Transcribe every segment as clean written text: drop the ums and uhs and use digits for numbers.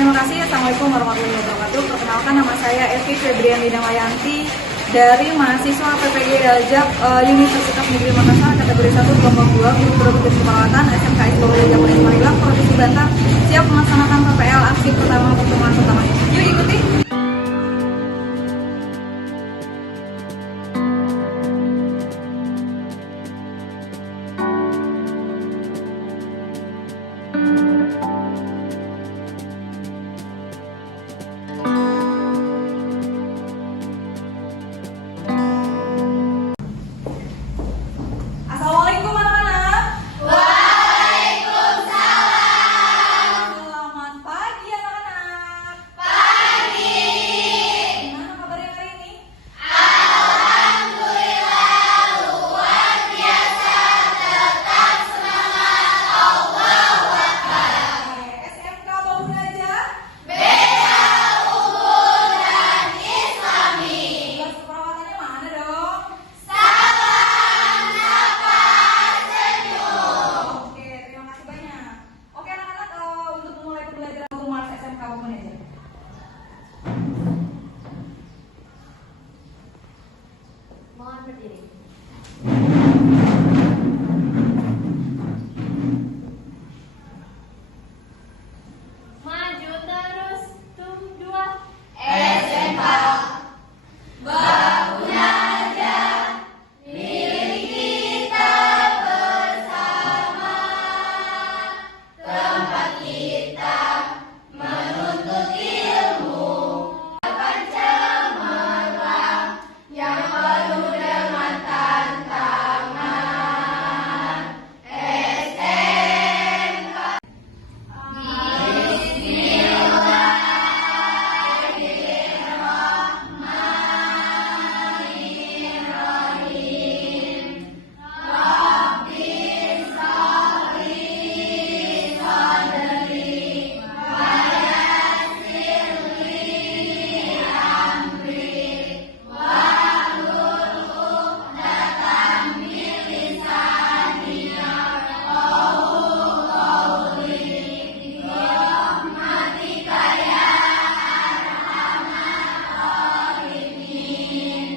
terima kasih. Assalamualaikum warahmatullahi wabarakatuh. Perkenalkan, nama saya Evi Febriani Damayanti dari mahasiswa PPG Daljak Universitas Negeri Makassar, kategori 1 kelompok 2, guru produksi keperawatan SMKI Bawah Jawa Marilang, Provinsi Banten, siap melaksanakan PPL aksi pertama pertemuan pertama. Yuk ikuti. Assalamualaikum anak-anak. Waalaikumsalam. Selamat pagi anak-anak. Pagi. Gimana kabarnya hari ini? Alhamdulillah luar biasa, tetap semangat, Allahu Akbar. SMK Bangun Aja. BA Unggul dan Islami. Tugas keperawatannya mana dong? Salam nafas senyum. Oke, terima kasih banyak. Oke anak-anak, untuk memulai pembelajaran humas SMK Bangun Aja. Mohon berdiri. Maju terus, tum dua. SMK Bangun Aja, milik kita bersama. Tempat kita menuntut ilmu, dapat cemerlang yang penuh dengan tantangan. SMK. Bismillahirrahmanirrahim. Rabbis shrahli sadri wa yassir li amri wahlul 'uqdatam min lisani yafqahu qawli. Birahmatika ya arhamar rahimin.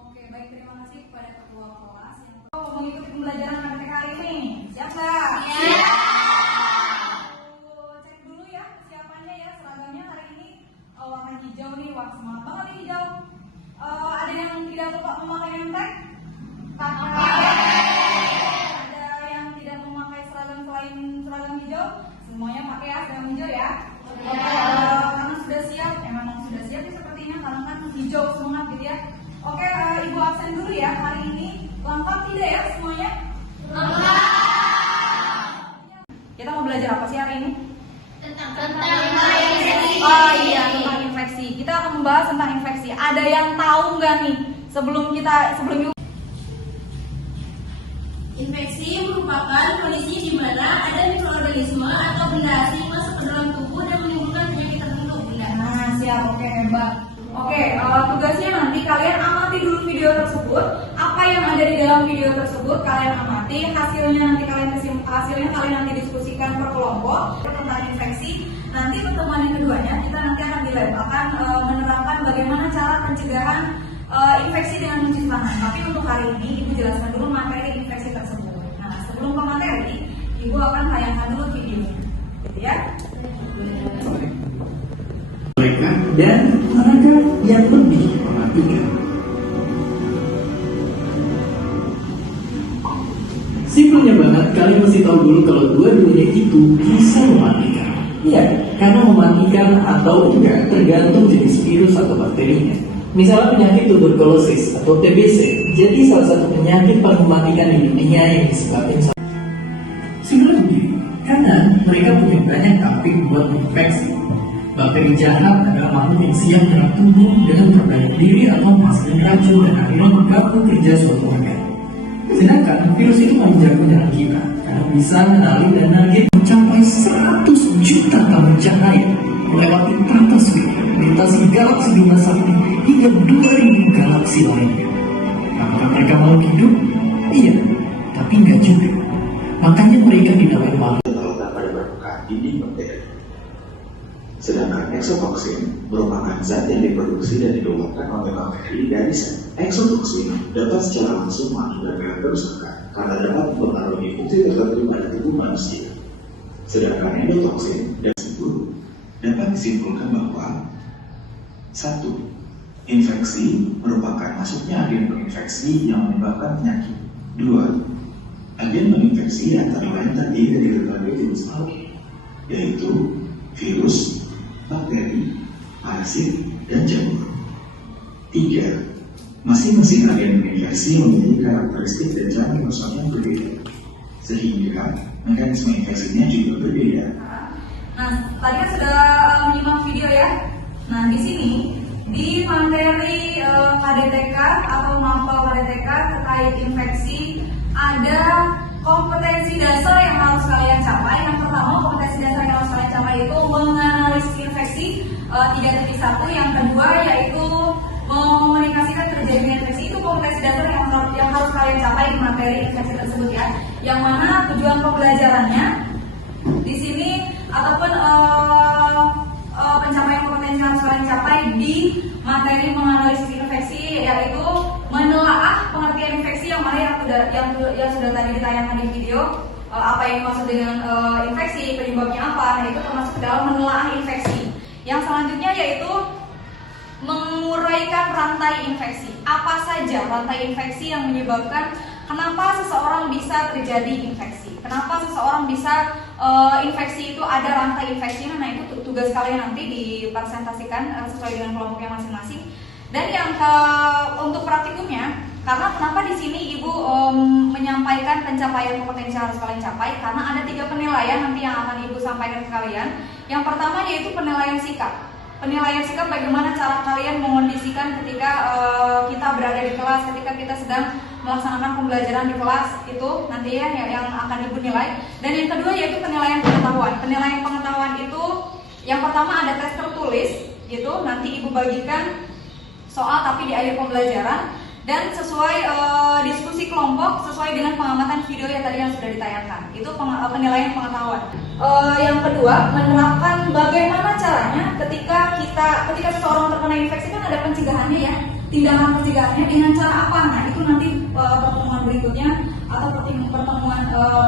Oke, baik, terima kasih kepada ketua kelas yang mengikuti pembelajaran KTK hari ini. Siap nggak? Cek dulu ya kesiapannya ya, seragamnya hari ini warna hijau nih, wah semangat banget nih hijau. Ada yang tidak lupa memakai nemtek? Ada yang tidak memakai seragam selain seragam hijau? Semuanya pakai ya seragam hijau ya. Oke, karena sudah siap, memang sudah siap nih sepertinya karena kan hijau semangat gitu ya. Oke, Ibu absen dulu ya hari ini. Lengkap tidak ya semuanya? Kita mau belajar apa sih hari ini? Tentang infeksi. Oh iya, tentang infeksi. Kita akan membahas tentang infeksi. Ada yang tahu nggak nih sebelum Infeksi merupakan kondisi di mana ada mikroorganisme atau benda asing masuk ke dalam tubuh dan menimbulkan penyakit tertentu. Nah, siap, oke, hebat. Oke, tugasnya nanti kalian amati dulu video tersebut. Apa yang ada di dalam video tersebut kalian amati. Hasilnya kalian nanti diskusikan per kelompok tentang infeksi. Nanti pertemuan yang keduanya kita nanti akan akan menerapkan bagaimana cara pencegahan infeksi dengan mencuci tangan. Tapi untuk hari ini Ibu jelaskan dulu materi infeksi tersebut. Nah, sebelum ke materi, Ibu akan tayangkan dulu videonya, gitu ya. Mereka dan tenaga yang lebih mematikan. Simpelnya banget, kalian mesti tahu dulu kalau dua-duanya itu bisa mematikan. Iya, karena mematikan atau enggak tergantung jenis virus atau bakterinya. Misalnya penyakit tuberkulosis atau TBC, jadi salah satu penyakit paling mematikan di dunia yang disebabkan simpelnya begini, karena mereka punya banyak tampik buat infeksi. Bakteri jahat adalah makhluk yang siap dalam tubuh dengan berdaya diri atau menghasilkan racun dan akhirnya mengganggu kerja suatu organ. Sedangkan virus itu mau menjaga nyerang kita karena bisa mengenali dan menarget mencapai 100 juta tahun cahaya melewati stratosfer, melintasi galaksi bima sakti hingga 2000 galaksi lainnya. Apakah mereka mau hidup? Iya, tapi enggak juga. Makanya mereka dinamai makhluk pada berkah ini materi. Sedangkan eksotoksin merupakan zat yang diproduksi dan dikeluarkan oleh bakteri dari sel. Eksotoksin dapat secara langsung mengakibatkan kerusakan karena dapat mempengaruhi fungsi tertentu pada tubuh manusia. Sedangkan endotoksin tersebut dapat disimpulkan bahwa 1. Infeksi merupakan masuknya agen penginfeksi yang menyebabkan penyakit. 2. Agen penginfeksi antara lain terdiri dari berbagai jenis makhluk, yaitu virus, bakteri, parasit, dan jamur. 3. Masing-masing agen penginfeksi memiliki karakteristik dan cara merusak yang berbeda, sehingga mekanisme infeksinya juga berbeda. Nah, tadi kan sudah menyimak video ya. Nah, di sini di materi KDTK atau mapel KDTK terkait infeksi ada kompetensi dasar yang harus kalian capai. Yang pertama, kompetensi dasar yang harus kalian capai itu menganalisis infeksi 3.1. Yang kedua yaitu mengomunikasikan terjadinya infeksi. Itu kompetensi dasar yang harus kalian capai di materi infeksi tersebut ya. Yang mana tujuan pembelajarannya di sini ataupun pencapaian kompetensi yang harus kalian capai di materi menganalisis infeksi yaitu menelaah pengertian infeksi yang mana yang sudah tadi ditayangkan di video, apa yang dimaksud dengan infeksi, penyebabnya apa. Nah, itu termasuk dalam menelaah infeksi. Yang selanjutnya yaitu menguraikan rantai infeksi. Apa saja rantai infeksi yang menyebabkan kenapa seseorang bisa terjadi infeksi? Kenapa seseorang bisa infeksi itu ada rantai infeksinya? Nah, itu tugas kalian nanti dipresentasikan sesuai dengan kelompoknya masing-masing. Dan yang untuk praktikumnya, karena kenapa di sini Ibu menyampaikan pencapaian kompetensi yang harus kalian capai? Karena ada 3 penilaian nanti yang akan Ibu sampaikan ke kalian. Yang pertama yaitu penilaian sikap. Penilaian sikap bagaimana cara kalian mengondisikan ketika kita berada di kelas, ketika kita sedang melaksanakan pembelajaran di kelas, itu nanti ya yang akan Ibu nilai. Dan yang kedua yaitu penilaian pengetahuan. Penilaian pengetahuan itu yang pertama ada tes tertulis, gitu. Nanti Ibu bagikan soal tapi di akhir pembelajaran dan sesuai diskusi kelompok sesuai dengan pengamatan video yang tadi yang sudah ditayangkan. Itu penilaian pengetahuan. Yang kedua, menerapkan bagaimana caranya ketika seseorang terkena infeksi kan ada pencegahannya ya. Tindakan pencegahannya dengan cara apa? Nah, itu nanti pertemuan berikutnya atau pertemuan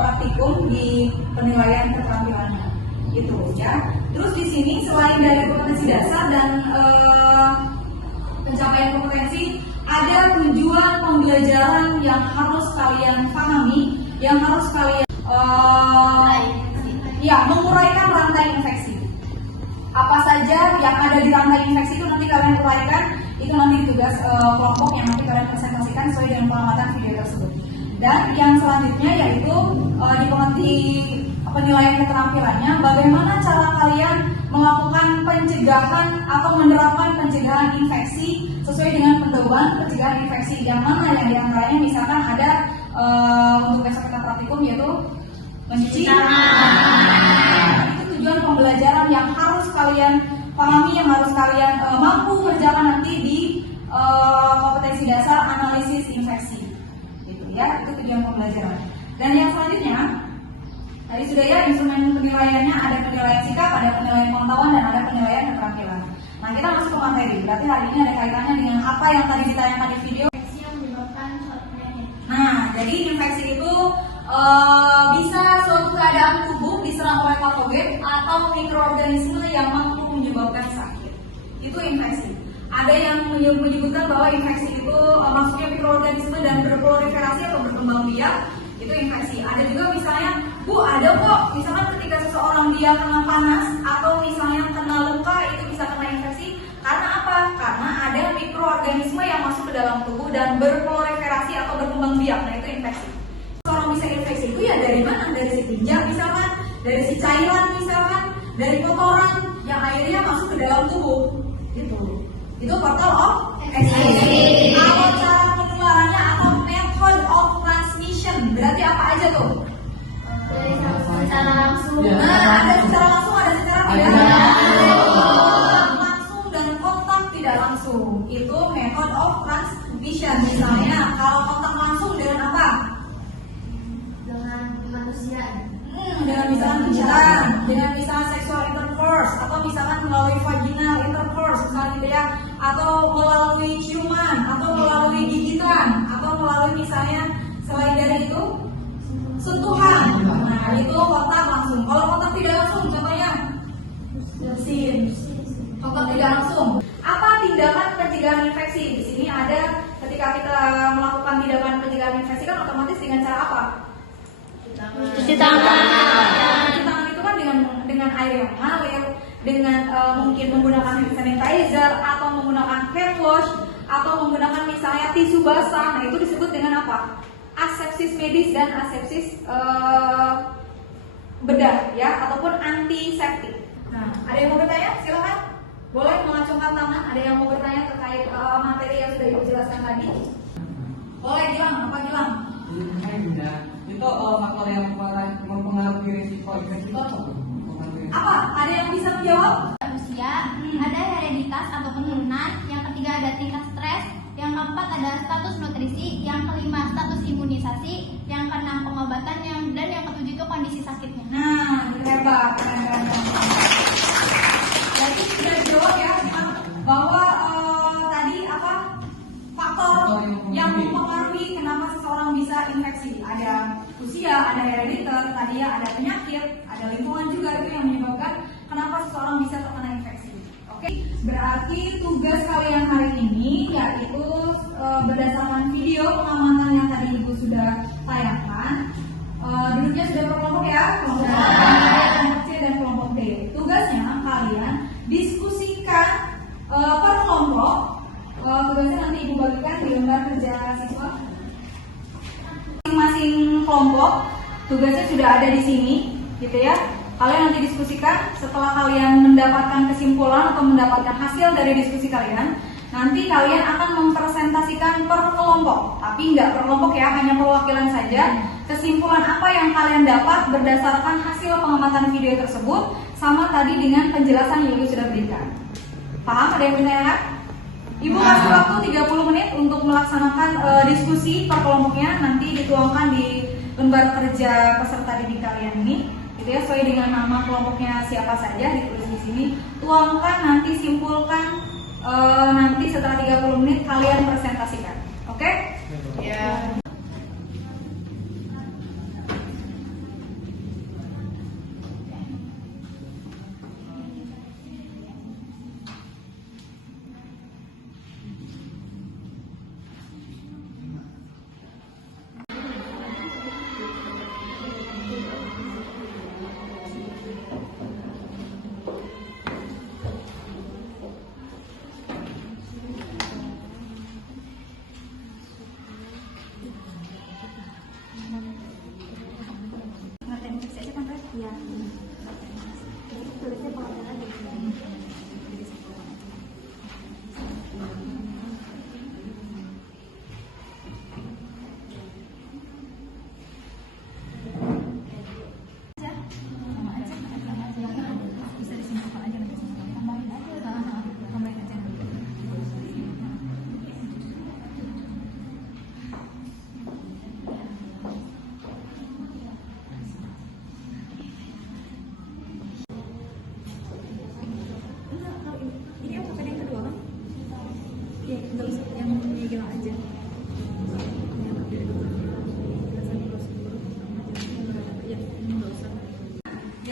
praktikum di penilaian keterampilannya. Itu ya. Terus di sini selain dari kompetensi dasar dan pencapaian kompetensi, ada tujuan pembelajaran yang harus kalian pahami, yang harus kalian menguraikan rantai infeksi. Apa saja yang ada di rantai infeksi itu nanti kalian uraikan. Itu nanti tugas kelompok yang nanti kalian presentasikan sesuai dengan pengamatan video tersebut. Dan yang selanjutnya yaitu di penilaian keterampilannya, bagaimana cara kalian melakukan pencegahan atau menerapkan pencegahan infeksi sesuai dengan pedoman pencegahan infeksi. Yang mana yang diantaranya misalkan ada untuk besok kita praktikum yaitu mencuci tangan. Itu tujuan pembelajaran yang harus kalian pahami, yang harus kalian mampu kerjakan nanti di kompetensi dasar analisis infeksi. Gitu ya, itu tujuan pembelajaran. Dan yang selanjutnya tadi sudah ya, instrumen penilaiannya ada penilaian sikap, ada penilaian pengetahuan, dan ada penilaian keterampilan. Nah, kita masuk ke materi. Berarti hari ini ada kaitannya dengan apa yang tadi ditayangkan di video. Infeksi yang menyebabkan suatu penyakit. Nah, jadi infeksi itu bisa suatu keadaan tubuh diserang oleh patogen atau mikroorganisme yang mampu menyebabkan sakit. Itu infeksi. Ada yang menyebutkan bahwa infeksi itu maksudnya mikroorganisme dan berproliferasi atau berkembang biak. Itu infeksi. Ada juga misalnya, Bu, ada kok misalkan ketika seseorang dia kena panas atau misalnya kena luka itu bisa kena infeksi. Karena apa? Karena ada mikroorganisme yang masuk ke dalam tubuh dan berproliferasi atau berkembang biak. Nah, itu infeksi. Seseorang bisa infeksi itu ya dari mana? Dari si pinjam misalkan, dari si cairan misalkan, dari kotoran yang akhirnya masuk ke dalam tubuh. Itu portal of infeksi. Kalau cara penularannya atau method of transmission berarti apa aja tuh? Dari secara langsung. Nah, ada secara langsung, ada secara tidak langsung dan kontak tidak langsung. Itu method of transmission. Misalnya kalau kontak langsung dengan apa? Dengan manusia. Dengan misalkan pijitan, dengan misalkan sexual intercourse, atau misalkan sentuhan. Nah, itu kontak langsung. Kalau kontak tidak langsung, contohnya bersin. Kontak tidak langsung. Apa tindakan pencegahan infeksi? Di sini ada ketika kita melakukan tindakan pencegahan infeksi kan otomatis dengan cara apa? Cuci tangan. Cuci tangan itu kan dengan air yang mengalir, dengan mungkin menggunakan hand sanitizer atau menggunakan hand wash atau menggunakan misalnya tisu basah. Nah, itu disebut dengan apa? Asepsis medis dan asepsis bedah ya, ataupun antiseptik. Nah, ada yang mau bertanya? Silakan. Boleh mengacungkan tangan. Ada yang mau bertanya terkait materi yang sudah Ibu jelaskan tadi? Boleh, Gilang. Apa Gilang? Itu faktor yang mempengaruhi risiko infeksi itu Apa? Ada yang bisa menjawab? Usia, ada hereditas atau keturunan. Yang ketiga ada tingkat stres. Yang keempat ada status nutrisi. Yang kelima status imunisasi. Yang keenam pengobatan. Dan yang ketujuh itu kondisi sakitnya. Nah, hebat. Keren. Jadi sudah dijawab ya bahwa tadi apa faktor yang mempengaruhi kenapa seseorang bisa infeksi. Ada usia, ada herediter, tadi ya ada penyakit, ada lingkungan juga itu yang menyebabkan kenapa seseorang bisa terkena infeksi. Oke, berarti tugas kalian hari ini yaitu berdasarkan video pengamatan yang tadi Ibu sudah tayangkan. Duduknya sudah berkelompok ya, kelompok A, kelompok C dan kelompok D. Tugasnya kalian diskusikan per kelompok. Tugasnya nanti Ibu bagikan di lembar kerja siswa. Masing-masing kelompok tugasnya sudah ada di sini, gitu ya. Kalian nanti diskusikan setelah kalian mendapatkan kesimpulan atau mendapatkan hasil dari diskusi kalian. Nanti kalian akan mempresentasikan per kelompok, tapi nggak per kelompok ya, hanya perwakilan saja. Kesimpulan apa yang kalian dapat berdasarkan hasil pengamatan video tersebut, sama tadi dengan penjelasan yang Ibu sudah berikan. Paham? Ada yang bertanya? Ibu kasih waktu 30 menit untuk melaksanakan diskusi per kelompoknya, nanti dituangkan di lembar kerja peserta didik kalian ini. Gitu ya, sesuai dengan nama kelompoknya siapa saja ditulis di sini. Tuangkan, nanti simpulkan, nanti setelah 30 menit kalian presentasikan. Oke? Ya.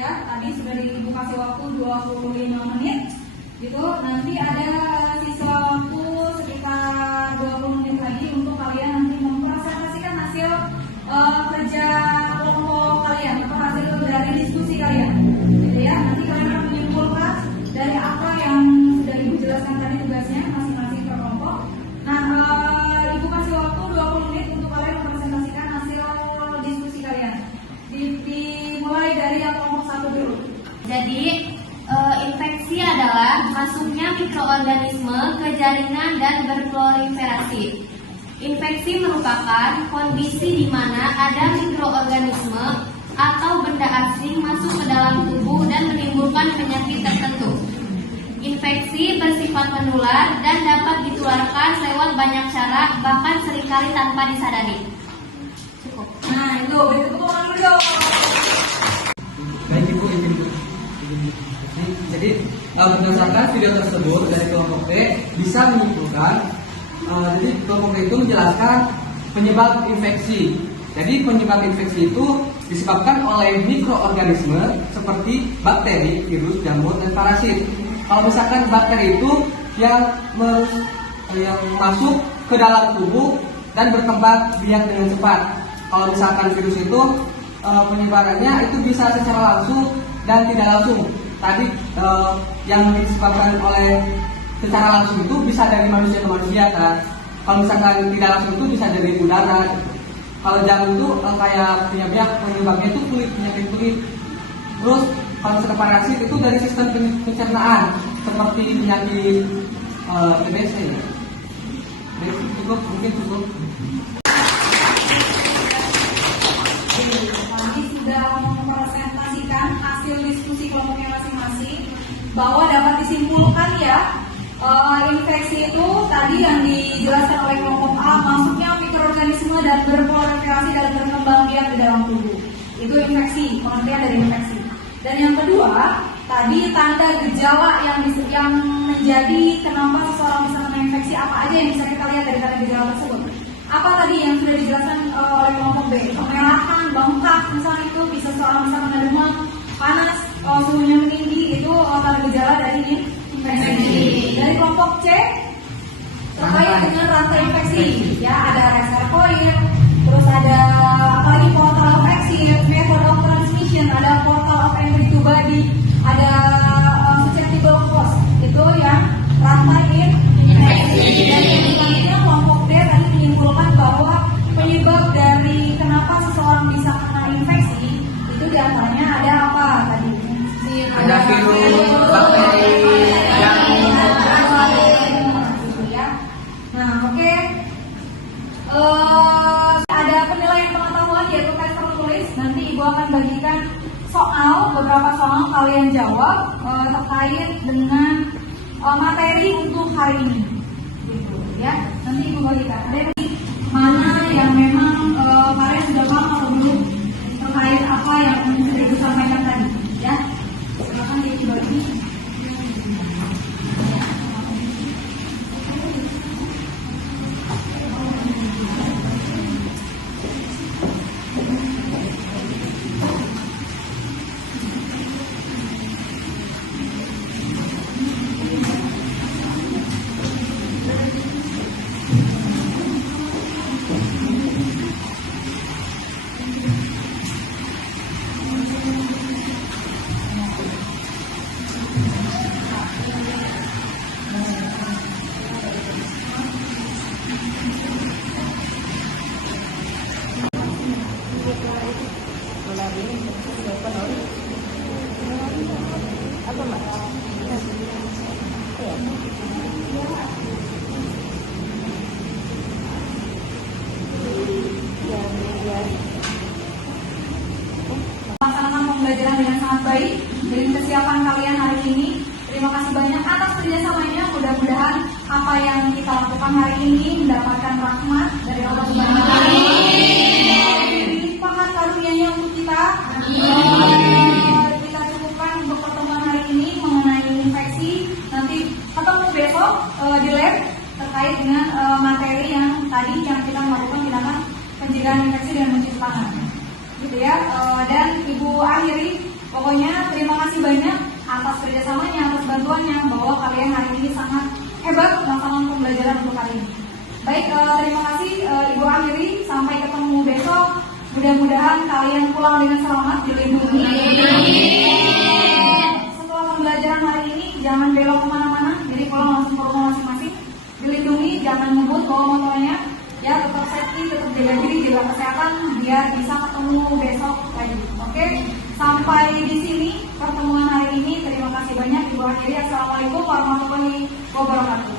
Ya, tadi sudah Ibu kasih waktu 25 menit. Gitu, nanti ada sisa waktu sekitar 20 menit lagi untuk kalian nanti mempresentasikan hasil kerja kelompok kalian atau hasil dari diskusi kalian. Gitu ya, nanti kalian akan menyimpulkan dari apa yang sudah Ibu jelaskan tadi tugasnya masing-masing per kelompok. Nah, Ibu kasih waktu 20 menit untuk kalian mempresentasikan hasil diskusi kalian. Dimulai dari yang kelompok 1 dulu. Jadi, infeksi adalah masuknya mikroorganisme ke jaringan dan berproliferasi. Infeksi merupakan kondisi di mana ada mikroorganisme atau benda asing masuk ke dalam tubuh dan menimbulkan penyakit tertentu. Infeksi bersifat menular dan dapat ditularkan lewat banyak cara, bahkan seringkali tanpa disadari. Cukup. Nah, itu tepuk tangan dulu dong. Baik Ibu, jadi berdasarkan video tersebut dari kelompok B bisa menyimpulkan, jadi kelompok B itu menjelaskan penyebab infeksi. Jadi penyebab infeksi itu disebabkan oleh mikroorganisme seperti bakteri, virus, jamur, dan parasit. Kalau misalkan bakteri itu yang masuk ke dalam tubuh dan berkembang biak dengan cepat. Kalau misalkan virus itu penyebarannya itu bisa secara langsung dan tidak langsung. Tadi yang disebabkan oleh secara langsung itu bisa dari manusia ke manusia kan. Kalau misalkan tidak langsung itu bisa dari udara. Kalau jamur itu kayak punya biak, penyebabnya itu kulit, penyakit kulit. Terus kalau misalkan parasit itu dari sistem pencernaan seperti penyakit TBC ya. Cukup, mungkin cukup. Nanti sudah mempresentasikan hasil diskusi kelompoknya masing-masing bahwa dapat disimpulkan ya, infeksi itu tadi yang dijelaskan oleh kelompok A, masuknya mikroorganisme dan berproliferasi dan berkembang biak di dalam tubuh. Itu infeksi, pengertian dari infeksi. Dan yang kedua, tadi tanda gejala yang menjadi kenapa seseorang bisa kena infeksi, apa aja yang bisa kita lihat dari tanda gejala tersebut. Apa tadi yang sudah dijelaskan oleh kelompok B? Kemerahan, bengkak, misalnya itu bisa seseorang bisa kena demam, panas, suhunya meninggi, itu tanda gejala dari infeksi. Dari kelompok C terkait dengan rantai infeksi, ya ada reservoir, terus ada apalagi portal of exit, method of transmission, ada portal of entry to body, ada susceptible host, itu yang rantai infeksi. Dan selanjutnya kelompok D tadi menyimpulkan bahwa penyebab dari kenapa seseorang bisa kena infeksi itu diantaranya ada apa tadi? Ada virus, bakteri, Nah, oke. Ada penilaian pengetahuan yaitu tes tertulis. Nanti Ibu akan bagikan beberapa soal kalian jawab terkait dengan materi untuk hari ini. Gitu, ya. Nanti Ibu bagikan. Ada yang mana yang memang kalian sudah paham atau belum terkait apa yang sudah Ibu sampaikan tadi, ya. Silakan dibagi. Melaksanakan pembelajaran dengan sangat baik dari kesiapan kalian hari ini. Terima kasih banyak atas kerjasamanya. Mudah-mudahan apa yang kita lakukan hari ini mendapatkan rahmat dari Allah Subhanahu wa Ta'ala. Limpahan karunia-Nya untuk kita. Kita cukupkan untuk pertemuan hari ini mengenai infeksi. Nanti ketemu besok di lab terkait dengan materi yang tadi yang kita melakukan tindakan pencegahan infeksi dengan mencuci tangan. Gitu ya. Dan Ibu akhiri, pokoknya terima kasih banyak atas kerjasamanya, atas bantuannya, bahwa kalian hari ini sangat hebat melaksanakan pembelajaran untuk hari ini. Baik, terima kasih Ibu akhiri, sampai ketemu besok. Mudah-mudahan kalian pulang dengan selamat, dilindungi. Setelah pembelajaran hari ini, jangan belok kemana-mana, jadi pulang langsung ke rumah masing-masing. Dilindungi, jangan ngebut bawa motornya. Ya, tetap safety, tetap jaga diri, jaga kesehatan, biar bisa ketemu besok lagi. Oke, sampai di sini pertemuan hari ini. Terima kasih banyak Ibu akhiri. Assalamualaikum warahmatullahi wabarakatuh.